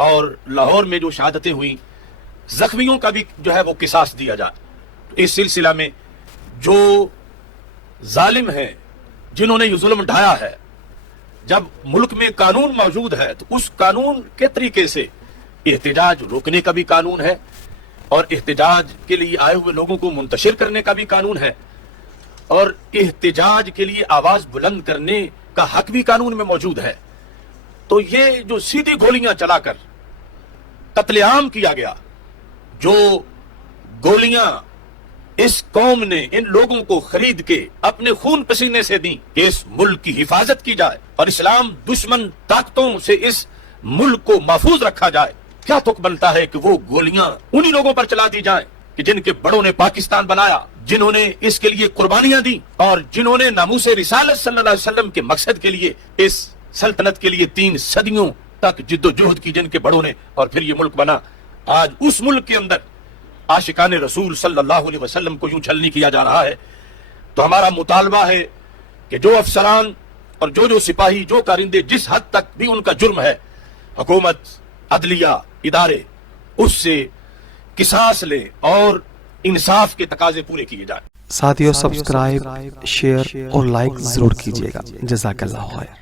اور لاہور میں جو شہادتیں ہوئیں زخمیوں کا بھی جو ہے وہ قصاص دیا جائے۔ اس سلسلہ میں جو ظالم ہیں جنہوں نے یہ ظلم ڈھایا ہے، جب ملک میں قانون موجود ہے تو اس قانون کے طریقے سے احتجاج روکنے کا بھی قانون ہے، اور احتجاج کے لیے آئے ہوئے لوگوں کو منتشر کرنے کا بھی قانون ہے، اور احتجاج کے لیے آواز بلند کرنے کا حق بھی قانون میں موجود ہے۔ تو یہ جو سیدھی گولیاں چلا کر قتل عام کیا گیا، جو گولیاں اس قوم نے ان لوگوں کو خرید کے اپنے خون پسینے سے دیں کہ اس ملک کی حفاظت کی جائے اور اسلام دشمن طاقتوں سے اس ملک کو محفوظ رکھا جائے، کیا تک بنتا ہے کہ وہ گولیاں انہی لوگوں پر چلا دی جائیں کہ جن کے بڑوں نے پاکستان بنایا، جنہوں نے اس کے لیے قربانیاں دی، اور جنہوں نے ناموس رسالت صلی اللہ علیہ وسلم کے مقصد کے لیے اس سلطنت کے لیے 3 صدیوں تک جد و جہد کی، جن کے بڑوں نے، اور پھر یہ ملک بنا۔ آج اس ملک کے اندر عاشقان رسول صلی اللہ علیہ وسلم کو یوں چھلنی کیا جا رہا ہے۔ تو ہمارا مطالبہ ہے کہ جو افسران اور جو سپاہی، جو کارندے جس حد تک بھی ان کا جرم ہے، حکومت، عدلیہ، ادارے اس سے قصاص لے اور انصاف کے تقاضے پورے کیے جائیں۔ ساتھیو سبسکرائب، شیئر اور لائک ضرور کیجیے گا۔ جزاک اللہ خیر۔